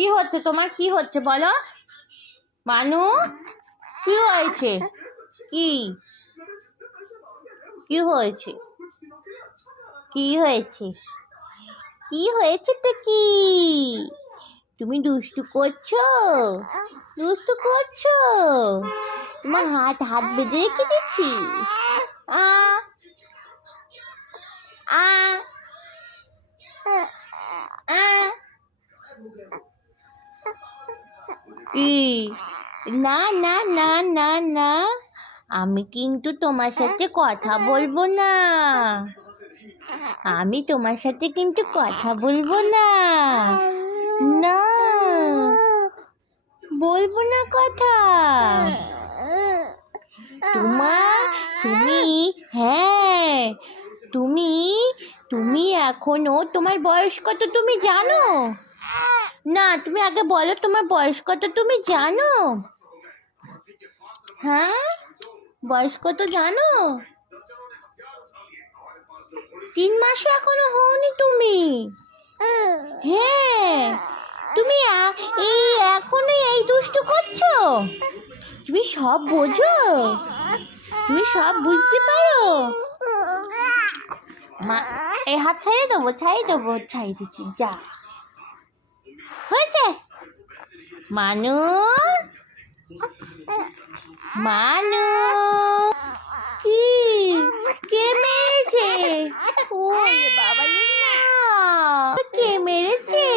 কি হচ্ছে তোমার? কি হচ্ছে বলো মানু? কি হয়েছে? কি কি হয়েছে? কি হয়েছে? কি হয়েছে তো? কি তুমি দুষ্টু করছো? দুষ্টু করছো? তোমার হাত হাত বেঁধে রেখে দিচ্ছি। আ আ আ কি? না না না না না, আমি কিন্তু তোমার সাথে কথা বলবো না। আমি তোমার সাথে কিন্তু কথা বলবো না। না, বলবো না কথা। তুমি হ্যাঁ, তুমি তুমি এখনো তোমার বয়স কত তুমি জানো? না, তুমি আগে বলো তোমার বয়স কত তুমি জানো? হ্যাঁ, বয়স কত জানো? 3 মাসও এখনো হওনি তুমি। হ্যাঁ, তুমি এই এখনই এই দুষ্টু করছো? তুমি সব বোঝো? তুমি সব বুঝতে পারো? মা, এই হাত ছাড়িয়ে দেবো, ছাড়িয়ে দেবো, ছাড়িয়ে দিচ্ছি। যা হয়েছে মানু? মানু, কি? কে মেরেছে? ওরে বাবা, না, কে মেরেছে?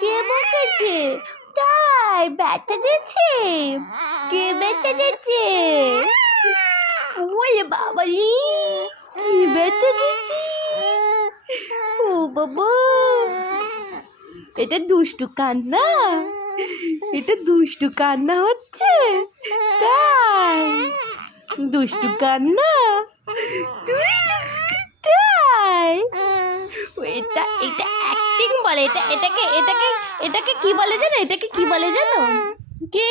কে বকেছে? তাই ব্যথা দিচ্ছে? কে ব্যথা দিচ্ছে? ওরে বাবা, কি ব্যথা দিচ্ছে? ও বাবা, এটা দুষ্টু কান্না? এটা দুষ্টু কান্না হচ্ছে? তাই দুষ্টু কান্না? তাই এটা এটা অ্যাক্টিং বলে। এটাকে কি বলে জানো? এটাকে কি বলে জানো? কি